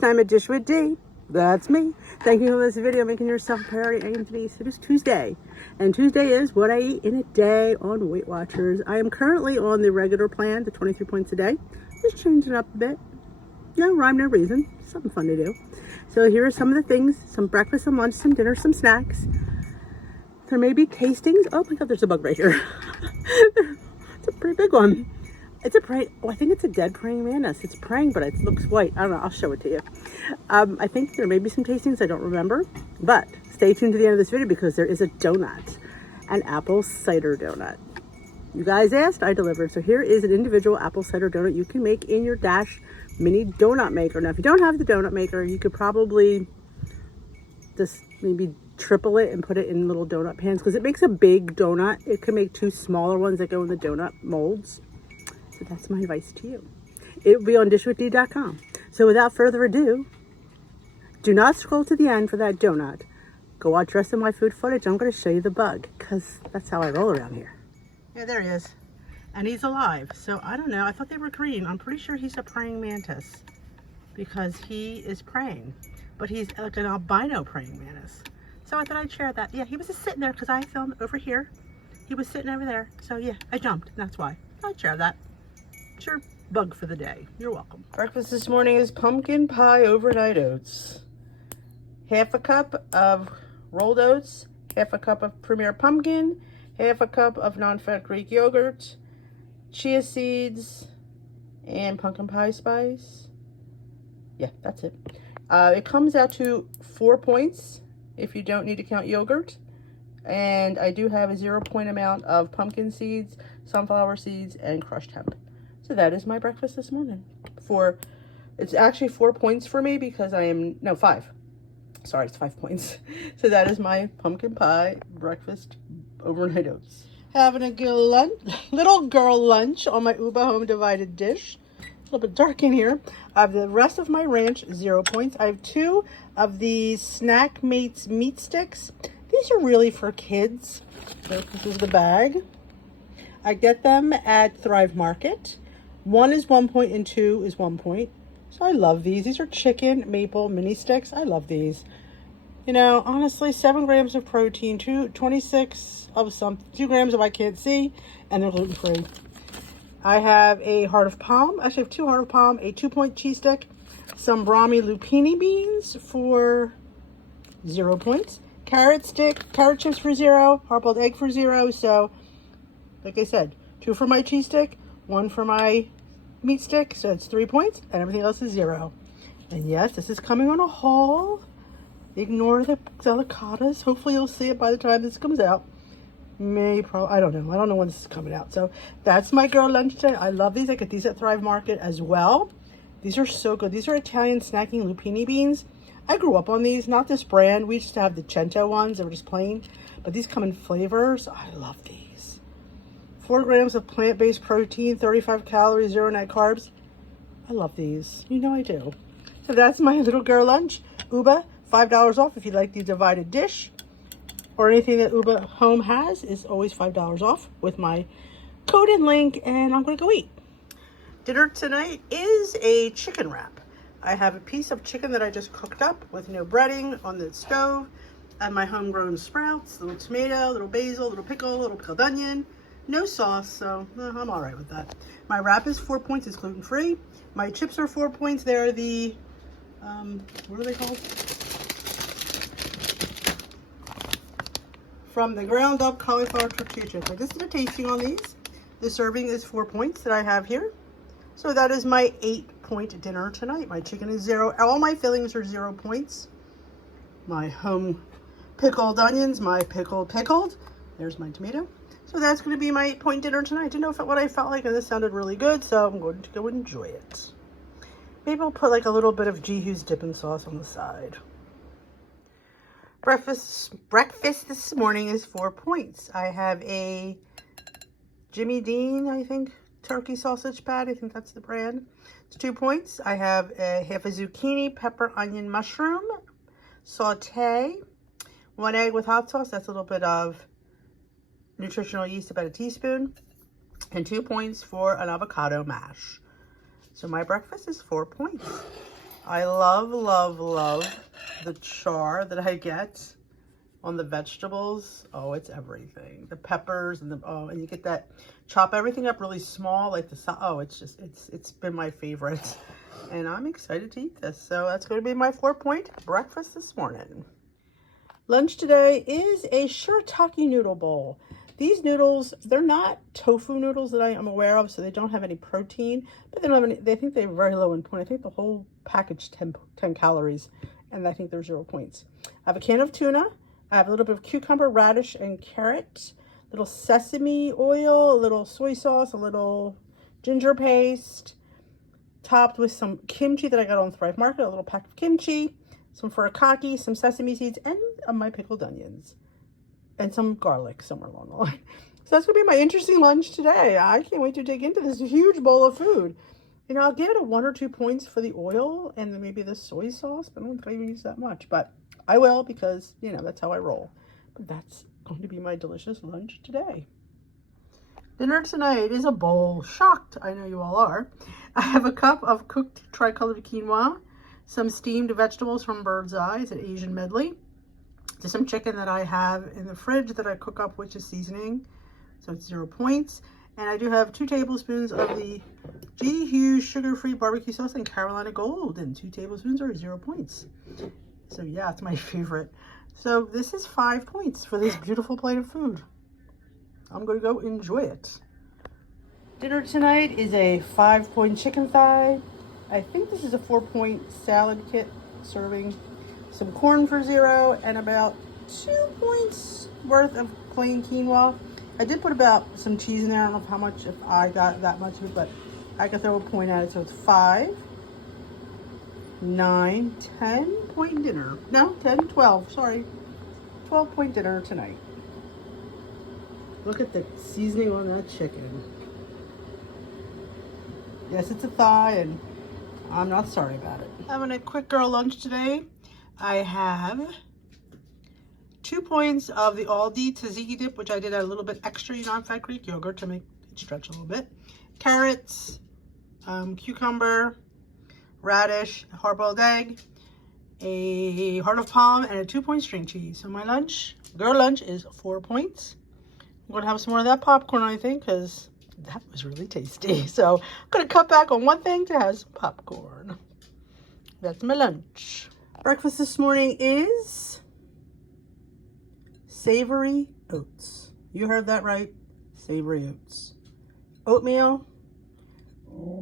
breakfast. I'm a Dish with D. That's me. Thank you for this video, making yourself a priority. I am Denise. It is Tuesday. And Tuesday is what I eat in a day on Weight Watchers. I am currently on the regular plan, the 23 points a day. Just changing it up a bit. No rhyme, no reason. Something fun to do. So here are some of the things. Some breakfast, some lunch, some dinner, some snacks. There may be tastings. Oh my God, there's a bug right here. It's a pretty big one. It's a praying, I think it's a dead praying mantis. It's praying, but it looks white. I don't know, I'll show it to you. I think there may be some tastings, I don't remember. But stay tuned to the end of this video because there is a donut, an apple cider donut. You guys asked, I delivered. So here is an individual apple cider donut you can make in your Dash mini donut maker. Now, if you don't have the donut maker, you could probably just maybe triple it and put it in little donut pans because it makes a big donut. It can make two smaller ones that go in the donut molds. So that's my advice to you. It will be on dishwithd.com. So without further ado, do not scroll to the end for that donut. Go watch the rest of my food footage. I'm going to show you the bug because that's how I roll around here. Yeah, there he is. And he's alive. So I don't know. I thought they were green. I'm pretty sure he's a praying mantis because he is praying. But he's like an albino praying mantis. So I thought I'd share that. Yeah, he was just sitting there because I filmed over here. He was sitting over there. So yeah, I jumped. And that's why. I'd share that. Your bug for the day. You're welcome. Breakfast this morning is pumpkin pie overnight oats. Half a cup of rolled oats, half a cup of Premier pumpkin, half a cup of non-fat Greek yogurt, chia seeds, and pumpkin pie spice. Yeah, that's it. It comes out to 4 points if you don't need to count yogurt. And I do have a 0 point amount of pumpkin seeds, sunflower seeds, and crushed hemp. So that is my breakfast this morning. It's actually 4 points for me because I am, no, 5. Sorry, it's 5 points. So that is my pumpkin pie breakfast overnight oats. Having a good little girl lunch on my Uba home divided dish. A little bit dark in here. I have the rest of my ranch, 0 points. I have 2 of these Snack Mates meat sticks. These are really for kids. So this is the bag. I get them at Thrive Market. 1 is 1 point and 2 is 1 point. So I love these. These are chicken maple mini sticks. I love these. You know, honestly, 7 grams of protein, 26 of 2 grams of I can't see, and they're gluten-free. I have a heart of palm. Actually, I have 2 heart of palm, a 2 point cheese stick, some Brahmi lupini beans for 0 points, carrot chips for 0, hard-boiled egg for 0. So, like I said, 2 for my cheese stick, 1 for my meat stick, so it's 3 points, and everything else is 0. And yes, this is coming on a haul. Ignore the delicatas. Hopefully you'll see it by the time this comes out. I don't know. I don't know when this is coming out. So that's my girl lunch today. I love these. I get these at Thrive Market as well. These are so good. These are Italian snacking lupini beans. I grew up on these, not this brand. We used to have the Cento ones. They were just plain, but these come in flavors. I love these. 4 grams of plant-based protein, 35 calories, 0 net carbs. I love these. You know I do. So that's my little girl lunch. Uba, $5 off if you like the divided dish. Or anything that Uba Home has is always $5 off with my code and link. And I'm going to go eat. Dinner tonight is a chicken wrap. I have a piece of chicken that I just cooked up with no breading on the stove. And my homegrown sprouts, little tomato, little basil, little pickled onion. No sauce, so I'm all right with that. My wrap is 4 points. It's gluten-free. My chips are 4 points. They're the, what are they called? From the ground up cauliflower tortilla chips. I just did a tasting on these. The serving is 4 points that I have here. So that is my 8 point dinner tonight. My chicken is 0. All my fillings are 0 points. My home pickled onions, my pickled. There's my tomato. So that's going to be my 8 point dinner tonight. I didn't know what I felt like, and this sounded really good, so I'm going to go enjoy it. Maybe I'll put like a little bit of G-Hughes dipping sauce on the side. Breakfast this morning is 4 points. I have a Jimmy Dean, I think, turkey sausage pat. I think that's the brand. It's 2 points. I have a half a zucchini, pepper, onion, mushroom, saute, 1 egg with hot sauce. That's a little bit of nutritional yeast, about a teaspoon, and 2 points for an avocado mash. So my breakfast is 4 points. I love, love, love the char that I get on the vegetables. Oh, it's everything. The peppers and and you get that, chop everything up really small, like it's been my favorite. And I'm excited to eat this. So that's going to be my 4-point breakfast this morning. Lunch today is a shirataki noodle bowl. These noodles, they're not tofu noodles that I am aware of, so they don't have any protein, but they don't have any, they think they're very low in point. I think the whole package 10 calories, and I think they're 0 points. I have a can of tuna. I have a little bit of cucumber, radish, and carrot, a little sesame oil, a little soy sauce, a little ginger paste, topped with some kimchi that I got on Thrive Market, a little pack of kimchi, some furikake, some sesame seeds, and my pickled onions. And some garlic somewhere along the line. So that's going to be my interesting lunch today. I can't wait to dig into this huge bowl of food. You know, I'll give it a 1 or 2 points for the oil and then maybe the soy sauce, but I don't think I even use that much. But I will because, you know, that's how I roll. But that's going to be my delicious lunch today. Dinner tonight is a bowl. Shocked, I know you all are. I have a cup of cooked tricolored quinoa, some steamed vegetables from Bird's Eye, it's an Asian medley. There's some chicken that I have in the fridge that I cook up with just seasoning, so it's 0 points. And I do have 2 tablespoons of the G. Hughes sugar-free barbecue sauce and Carolina Gold, and 2 tablespoons are 0 points. So yeah, it's my favorite. So this is 5 points for this beautiful plate of food. I'm gonna go enjoy it. Dinner tonight is a 5-point chicken thigh. I think this is a 4-point salad kit serving. Some corn for 0 and about 2 points worth of plain quinoa. I did put about some cheese in there. I don't know how much, if I got that much of it, but I could throw a point at it. So it's 5, 9, 10 point dinner. No, 10, 12, sorry. 12-point dinner tonight. Look at the seasoning on that chicken. Yes, it's a thigh and I'm not sorry about it. Having a quick girl lunch today. I have 2 points of the Aldi tzatziki dip, which I did a little bit extra non-fat Greek yogurt to make it stretch a little bit. Carrots, cucumber, radish, a hard-boiled egg, a heart of palm, and a 2-point string cheese. So my lunch, girl lunch, is 4 points. I'm going to have some more of that popcorn, I think, because that was really tasty. So I'm going to cut back on one thing to have some popcorn. That's my lunch. Breakfast this morning is savory oats. You heard that right. Savory oats. Oatmeal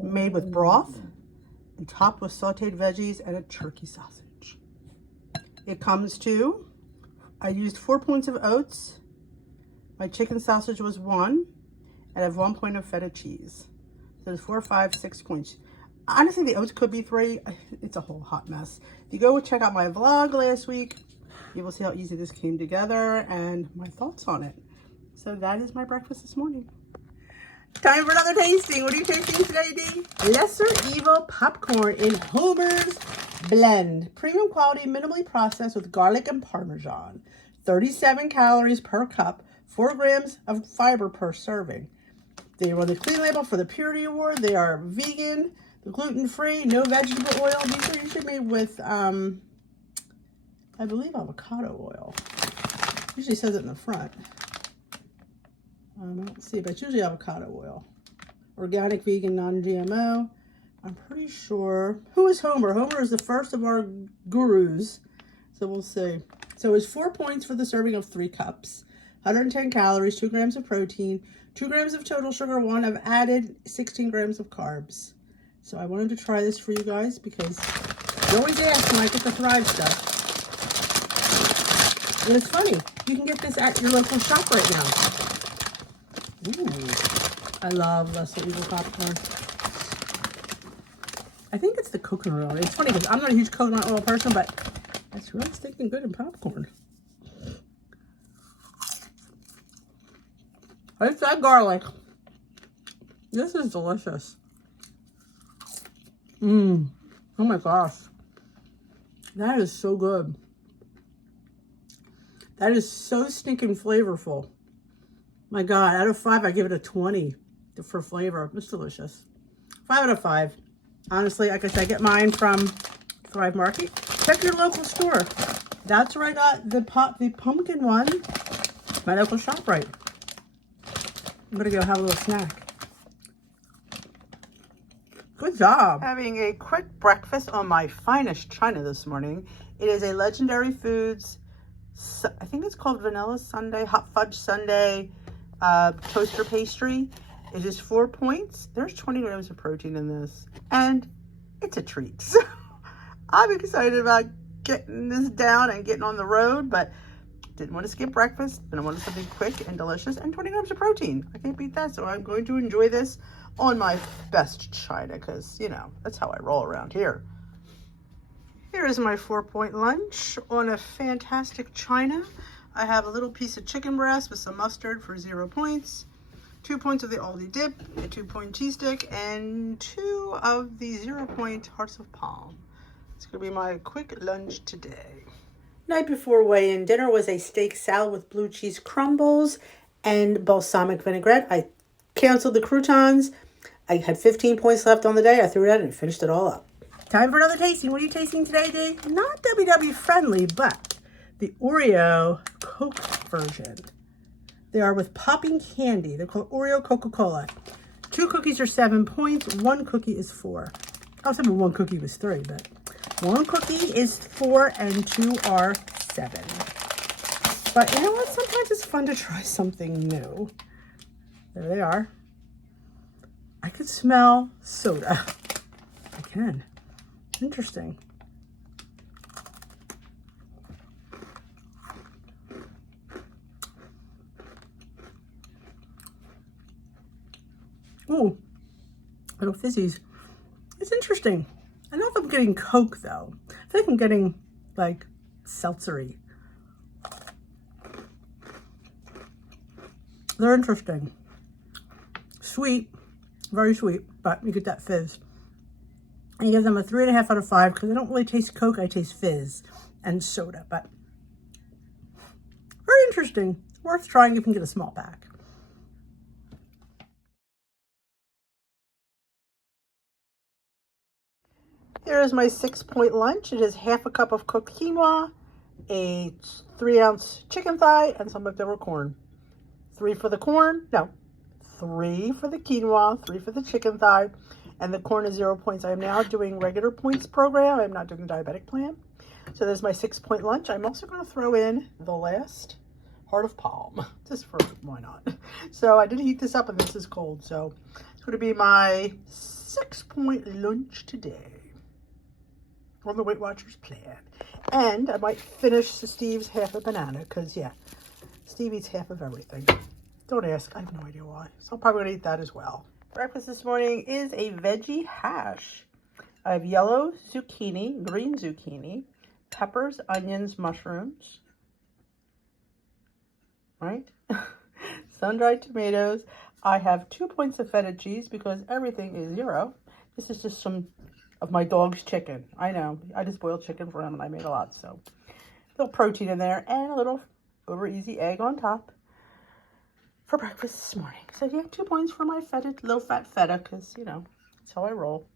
made with broth and topped with sauteed veggies and a turkey sausage. It comes to, I used 4 points of oats. My chicken sausage was 1, and I have 1 point of feta cheese. So there's 4, 5, 6 points. Honestly, the oats could be 3. It's a whole hot mess. If you go check out my vlog last week, you will see how easy this came together and my thoughts on it. So that is my breakfast this morning. Time for another tasting. What are you tasting today, Dee? Lesser Evil popcorn in Homer's Blend. Premium quality, minimally processed with garlic and Parmesan. 37 calories per cup, 4 grams of fiber per serving. They won the Clean Label for the Purity Award. They are vegan, gluten-free, no vegetable oil. These are usually made with, I believe, avocado oil. Usually says it in the front. I don't see, but it's usually avocado oil. Organic, vegan, non-GMO. I'm pretty sure. Who is Homer? Homer is the first of our gurus. So we'll see. So it's 4 points for the serving of 3 cups. 110 calories, 2 grams of protein, 2 grams of total sugar, 1. I've added 16 grams of carbs. So I wanted to try this for you guys because you always ask when I get the Thrive stuff. And it's funny, you can get this at your local shop right now. Ooh, I love Lesser Evil popcorn. I think it's the coconut oil. It's funny because I'm not a huge coconut oil person, but it's really stinking good in popcorn. It's that garlic. This is delicious. Oh my gosh. That is so good. That is so stinking flavorful. My God, out of 5, I give it a 20 for flavor. It's delicious. 5 out of 5. Honestly, like I said, I get mine from Thrive Market. Check your local store. That's where I got the pumpkin one. My local ShopRite. I'm gonna go have a little snack. Good job. Having a quick breakfast on my finest china this morning. It is a Legendary Foods, I think it's called Vanilla Sundae, Hot Fudge Sundae, toaster pastry. It is 4 points. There's 20 grams of protein in this, and it's a treat. So I'm excited about getting this down and getting on the road, but didn't want to skip breakfast, and I wanted something quick and delicious, and 20 grams of protein. I can't beat that, so I'm going to enjoy this on my best china, because, you know, that's how I roll around here. Here is my 4-point lunch on a fantastic china. I have a little piece of chicken breast with some mustard for 0 points, 2 points of the Aldi dip, a 2-point cheese stick, and 2 of the 0-point hearts of palm. It's going to be my quick lunch today. Night before weigh-in dinner was a steak salad with blue cheese crumbles and balsamic vinaigrette. I canceled the croutons. I had 15 points left on the day. I threw it out and finished it all up. Time for another tasting. What are you tasting today, Dee? Not WW friendly, but the Oreo Coke version. They are with popping candy. They're called Oreo Coca-Cola. 2 cookies are 7 points. 1 cookie is 4. I was hoping 1 cookie was 3, but 1 cookie is 4 and 2 are 7. But you know what? Sometimes it's fun to try something new. There they are. I could smell soda. I can. Interesting. Ooh, little fizzies. It's interesting. I don't know if I'm getting Coke though. I think I'm getting like seltzery. They're interesting. Sweet, very sweet, but you get that fizz. I give them a 3.5 out of 5 because I don't really taste Coke. I taste fizz and soda, but very interesting. Worth trying if you can get a small pack. Here is my 6-point lunch. It is half a cup of cooked quinoa, a 3-ounce chicken thigh, and some leftover corn. 3 for the corn, no, 3 for the quinoa, 3 for the chicken thigh, and the corn is 0 points. I am now doing regular points program. I'm not doing the diabetic plan. So there's my 6-point lunch. I'm also going to throw in the last heart of palm, just for why not. So I did heat this up and this is cold. So it's going to be my 6-point lunch today on the Weight Watchers plan. And I might finish Steve's half a banana because, yeah, Steve eats half of everything. Don't ask. I have no idea why. So I'm probably going to eat that as well. Breakfast this morning is a veggie hash. I have yellow zucchini, green zucchini, peppers, onions, mushrooms, right? Sun-dried tomatoes. I have 2 points of feta cheese because everything is 0. This is just some of my dog's chicken. I know. I just boiled chicken for him and I made a lot. So a little protein in there and a little over easy egg on top for breakfast this morning. So yeah, 2 points for my feta, low-fat feta, because, you know, that's how I roll.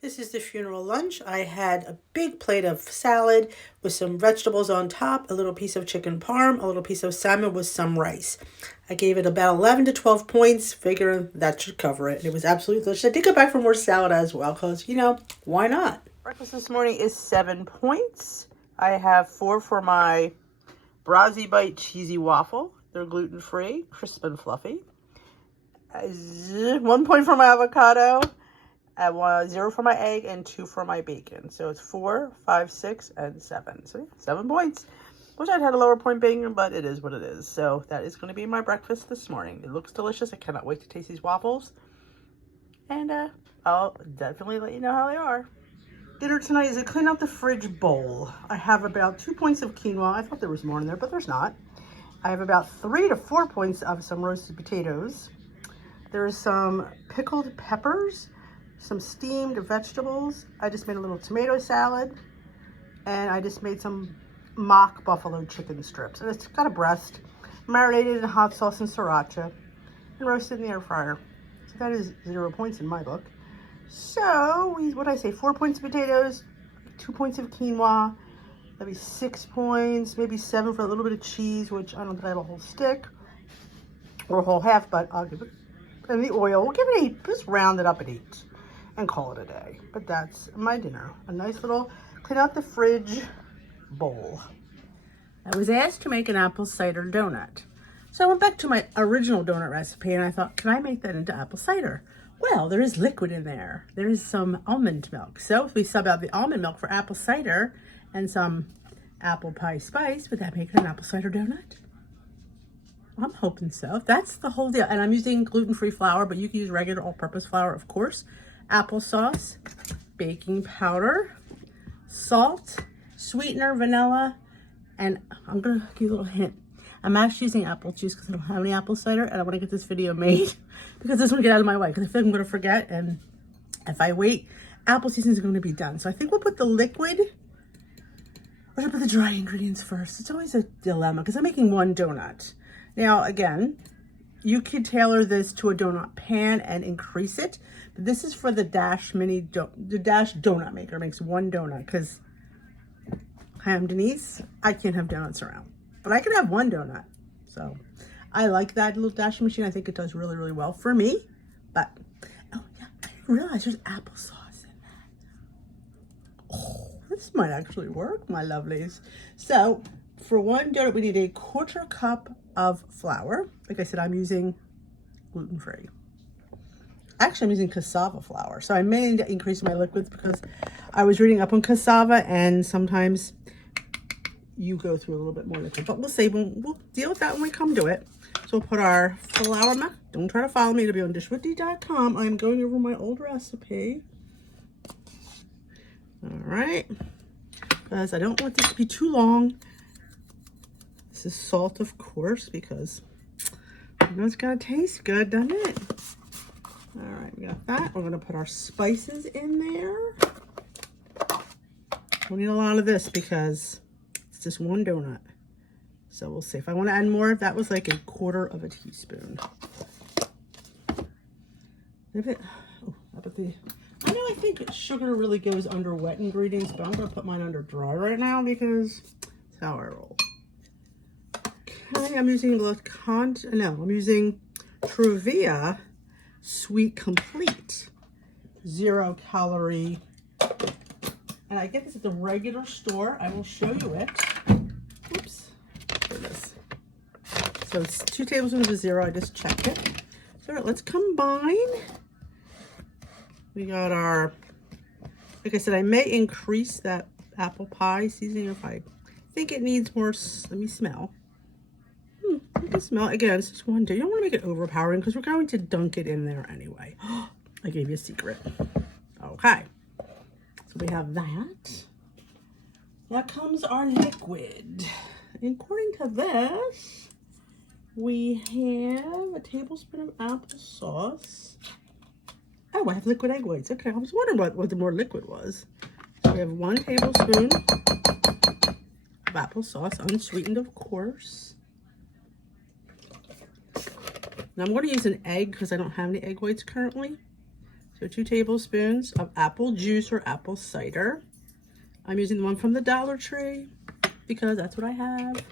This is the funeral lunch. I had a big plate of salad with some vegetables on top, a little piece of chicken parm, a little piece of salmon with some rice. I gave it about 11 to 12 points, figuring that should cover it. It was absolutely delicious. I did go back for more salad as well, because, you know, why not? Breakfast this morning is 7 points. I have 4 for my Brazzi Bite Cheesy Waffle. They're gluten-free, crisp and fluffy. 1 point for my avocado, 0 for my egg, and 2 for my bacon. So it's 4, 5, 6, and 7. So yeah, 7 points. Wish I'd had a lower point bacon, but it is what it is. So that is going to be my breakfast this morning. It looks delicious. I cannot wait to taste these waffles. And I'll definitely let you know how they are. Dinner tonight is a clean out the fridge bowl. I have about 2 points of quinoa. I thought there was more in there, but there's not. I have about 3 to 4 points of some roasted potatoes. There's some pickled peppers, some steamed vegetables. I just made a little tomato salad, and I just made some mock buffalo chicken strips. And it's got a breast, marinated in hot sauce and sriracha, and roasted in the air fryer. So that is 0 points in my book. So, what did I say, 4 points of potatoes, 2 points of quinoa. That'd be 6 points, maybe 7 for a little bit of cheese, which I don't think I have a whole stick or a whole half, but I'll give it. And the oil, we'll give it 8, just round it up at 8 and call it a day. But that's my dinner. A nice little clean out the fridge bowl. I was asked to make an apple cider donut. So I went back to my original donut recipe and I thought, can I make that into apple cider? Well, there is liquid in there. There is some almond milk. So if we sub out the almond milk for apple cider and some apple pie spice, would that make it an apple cider donut? I'm hoping so. That's the whole deal. And I'm using gluten-free flour, but you can use regular all-purpose flour, of course. Applesauce, baking powder, salt, sweetener, vanilla, and I'm going to give you a little hint. I'm actually using apple juice because I don't have any apple cider, and I want to get this video made because this one get out of my way because I feel like I'm going to forget, and if I wait, apple season is going to be done. So I think we'll put the liquid, or should I put the dry ingredients first? It's always a dilemma because I'm making one donut. Now, again, you could tailor this to a donut pan and increase it, but this is for the Dash donut maker. It makes one donut because, hi, I'm Denise. I can't have donuts around, but I can have one donut. So I like that little Dash machine. I think it does really, really well for me. But, oh yeah, I didn't realize there's applesauce in that. Oh, this might actually work, my lovelies. So for one donut, we need a 1/4 cup of flour. Like I said, I'm using gluten-free. Actually, I'm using cassava flour. So I may need to increase my liquids because I was reading up on cassava and sometimes you go through a little bit more liquid. But we'll see. We'll deal with that when we come to it. So we'll put our flour. Don't try to follow me. It'll be on dishwithdee.com. I'm going over my old recipe. All right. Because I don't want this to be too long. This is salt, of course, because you know it's got to taste good, doesn't it? All right, we got that. We're going to put our spices in there. We'll need a lot of this because it's just one donut. So we'll see. If I want to add more, that was like 1/4 teaspoon. I know I think sugar really goes under wet ingredients, but I'm going to put mine under dry right now because that's how I roll. Okay, I'm using I'm using Truvia Sweet Complete 0 calorie. And I get this at the regular store. I will show you it. Oops. There it is. So it's 2 tablespoons of 0. I just checked it. So let's combine. We got our, like I said, I may increase that apple pie seasoning if I think it needs more. Let me smell. I can smell it. Again, it's just one day. You don't want to make it overpowering because we're going to dunk it in there anyway. I gave you a secret. Okay. So we have that. Now comes our liquid. According to this, we have a tablespoon of applesauce. Oh, I have liquid egg whites. Okay, I was wondering what the more liquid was. So we have 1 tablespoon of applesauce, unsweetened, of course. Now I'm going to use an egg because I don't have any egg whites currently. So 2 tablespoons of apple juice or apple cider. I'm using the one from the Dollar Tree because that's what I have.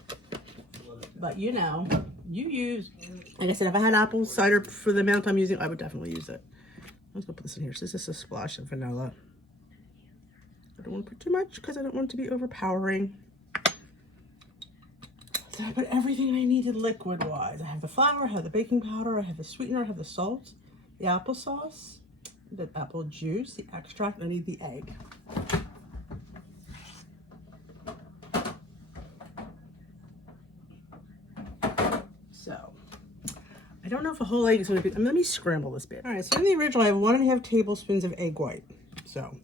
But you know, you use, like I said, if I had apple cider for the amount I'm using, I would definitely use it. I'm just going to put this in here. So this is a splash of vanilla. I don't want to put too much because I don't want it to be overpowering. So I put everything I needed liquid-wise. I have the flour, I have the baking powder, I have the sweetener, I have the salt, the applesauce, the apple juice, the extract, and I need the egg. So, I don't know if a whole egg is going to be, let me scramble this bit. All right, so in the original, I have 1½ tablespoons of egg white. So,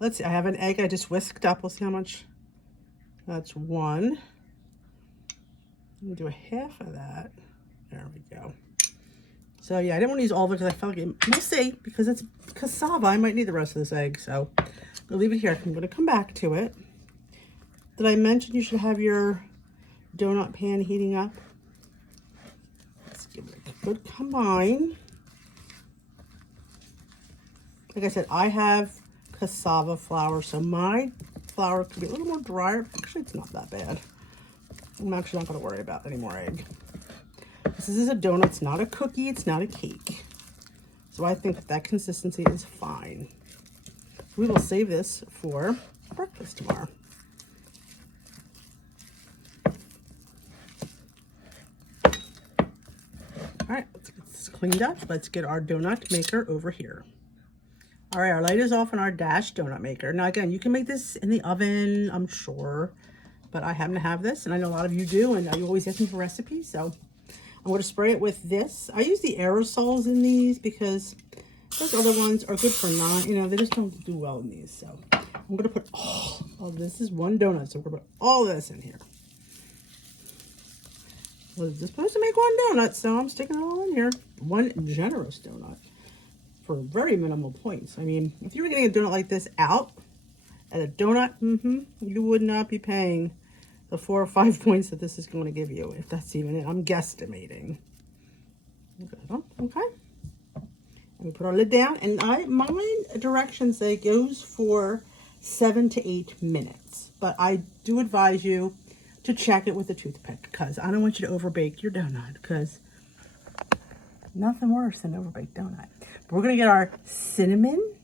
let's see, I have an egg I just whisked up. We'll see how much. That's 1. I'm gonna do a half of that. There we go. So yeah, I didn't want to use all of it because I felt like we'll see, because it's cassava. I might need the rest of this egg, so I'll leave it here. I'm gonna come back to it. Did I mention you should have your donut pan heating up? Let's give it a good combine. Like I said, I have cassava flour, so my flour could be a little more drier. Actually, it's not that bad. I'm actually not going to worry about any more egg. This is a donut. It's not a cookie. It's not a cake. So I think that consistency is fine. We will save this for breakfast tomorrow. All right, let's get this cleaned up. Let's get our donut maker over here. All right, our light is off on our Dash donut maker. Now, again, you can make this in the oven, I'm sure, but I happen to have this, and I know a lot of you do, and you always ask me for recipes, so I'm going to spray it with this. I use the aerosols in these because those other ones are good for they just don't do well in these. So I'm going to put all of this. Is one donut, so we're going to put all this in here. Well, it's supposed to make one donut, so I'm sticking it all in here. One generous donut for very minimal points. I mean, if you were getting a donut like this out at a donut, you would not be paying the 4 or 5 points that this is going to give you, if that's even it. I'm guesstimating. Okay. And we put our lid down, and mine directions say it goes for 7 to 8 minutes. But I do advise you to check it with a toothpick, because I don't want you to overbake your donut, because nothing worse than overbaked donut. But we're going to get our cinnamon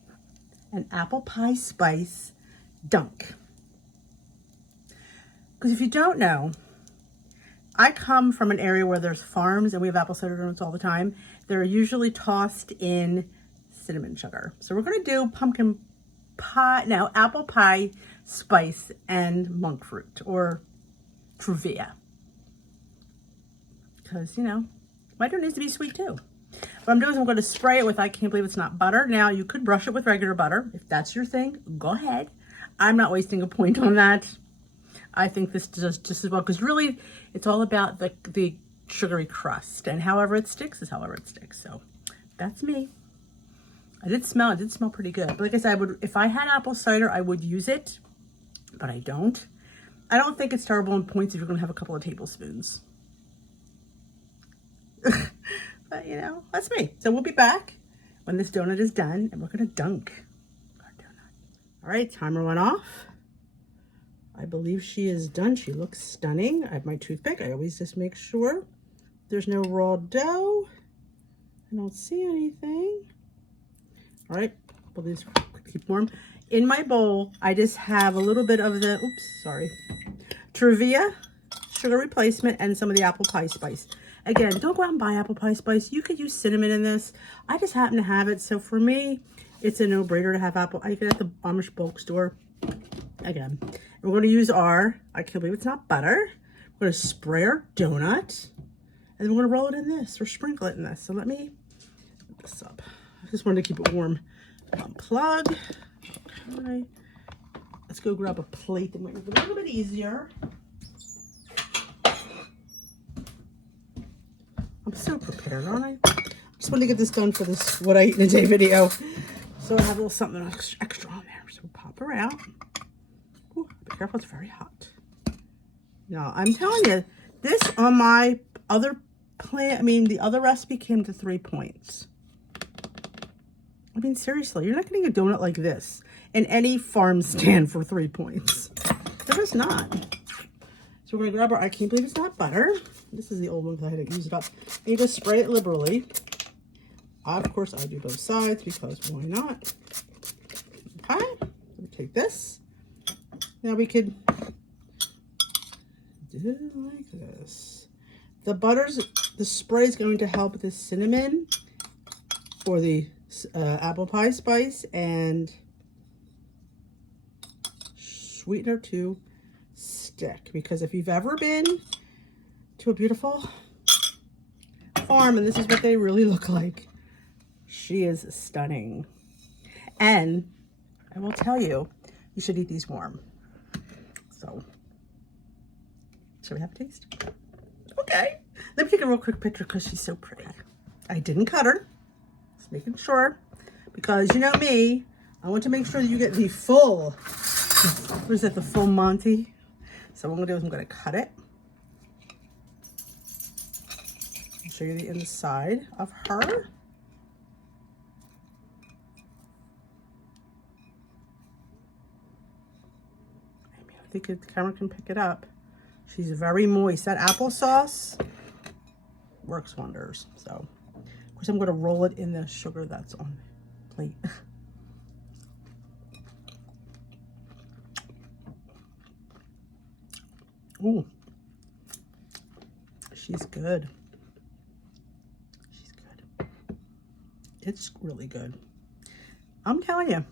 and apple pie spice dunk. Because if you don't know, I come from an area where there's farms and we have apple cider donuts all the time. They're usually tossed in cinnamon sugar. So we're going to do apple pie spice and monk fruit or Truvia. Because, my donut needs to be sweet too. What I'm doing is I'm going to spray it with, I can't believe it's not butter. Now, you could brush it with regular butter. If that's your thing, go ahead. I'm not wasting a point on that. I think this does just as well, because really it's all about the sugary crust, and however it sticks is however it sticks. So that's me. It did smell pretty good. But like I said, if I had apple cider, I would use it, but I don't. I don't think it's terrible in points if you're going to have a couple of tablespoons. But that's me. So we'll be back when this donut is done, and we're going to dunk our donut. All right, timer went off. I believe she is done. She looks stunning. I have my toothpick. I always just make sure there's no raw dough. I don't see anything. All right, we'll just keep warm. In my bowl, I just have a little bit of the, Truvia sugar replacement and some of the apple pie spice. Again, don't go out and buy apple pie spice. You could use cinnamon in this. I just happen to have it. So for me, it's a no-brainer to have apple. I get it at the Amish bulk store. Again, we're going to use I can't believe it's not butter. We're going to spray our donut, and then we're going to roll it in this or sprinkle it in this. So let me put this up. I just wanted to keep it warm. Unplug. Okay. Let's go grab a plate that might make it a little bit easier. I'm so prepared, aren't I? Just want to get this done for this what I eat in a day video. So I have a little something extra on there. So we'll pop her out. Ooh, be careful, it's very hot. Now, I'm telling you, this on my other the other recipe came to 3 points. I mean, seriously, you're not getting a donut like this in any farm stand for 3 points. There is not. So we're going to grab our, I can't believe it's not butter. This is the old one because I had to use it up. And you just spray it liberally. Of course, I do both sides because why not? Okay, so we take this. Now we could do it like this. The spray is going to help the cinnamon or the apple pie spice and sweetener to stick, because if you've ever been to a beautiful farm and this is what they really look like, she is stunning. And I will tell you, you should eat these warm. So should we have a taste? Okay, let me take a real quick picture because she's so pretty. I didn't cut her, just making sure, because you know me, I want to make sure that you get the full, what is that, the full Monty? So what I'm gonna do is I'm gonna cut it. I'll show you the inside of her. think the camera can pick it up. She's very moist. That applesauce works wonders. So, of course, I'm going to roll it in the sugar that's on the plate. Ooh, she's good. She's good. It's really good. I'm telling you,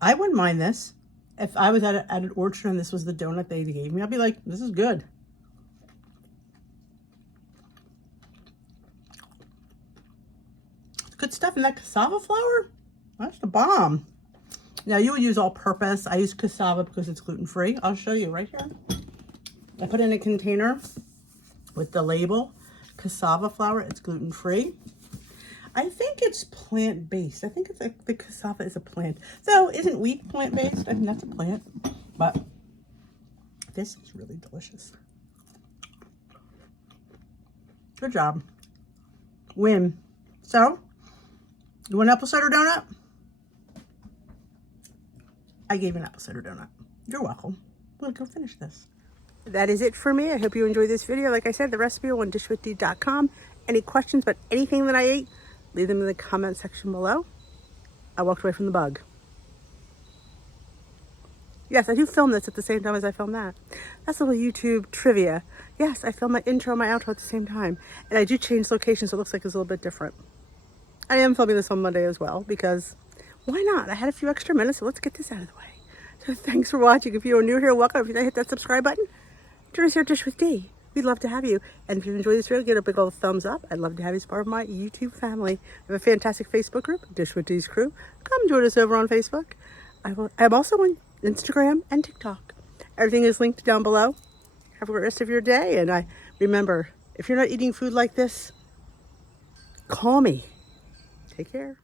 I wouldn't mind this. If I was at an orchard and this was the donut they gave me, I'd be like, this is good. It's good stuff. And that cassava flour, that's the bomb. Now, you would use all-purpose. I use cassava because it's gluten-free. I'll show you right here. I put in a container with the label, cassava flour. It's gluten-free. I think it's plant-based. I think it's like the cassava is a plant. So, isn't wheat plant-based? I mean, that's a plant. But this is really delicious. Good job. Win. So, you want an apple cider donut? I gave you an apple cider donut. You're welcome. We'll go finish this. That is it for me. I hope you enjoyed this video. Like I said, the recipe on dishwithdee.com. Any questions about anything that I ate, leave them in the comment section below. I walked away from the bug. Yes, I do film this at the same time as I film that. That's a little YouTube trivia. Yes, I film my intro and my outro at the same time. And I do change locations, so it looks like it's a little bit different. I am filming this on Monday as well, because why not? I had a few extra minutes, so let's get this out of the way. So thanks for watching. If you are new here, welcome. If you hit that subscribe button, join us here at Dish with Dee. We'd love to have you. And if you enjoyed this video, give it a big old thumbs up. I'd love to have you as part of my YouTube family. We have a fantastic Facebook group, Dish with Dee's Crew. Come join us over on Facebook. I'm also on Instagram and TikTok. Everything is linked down below. Have a great rest of your day. And remember, if you're not eating food like this, call me. Take care.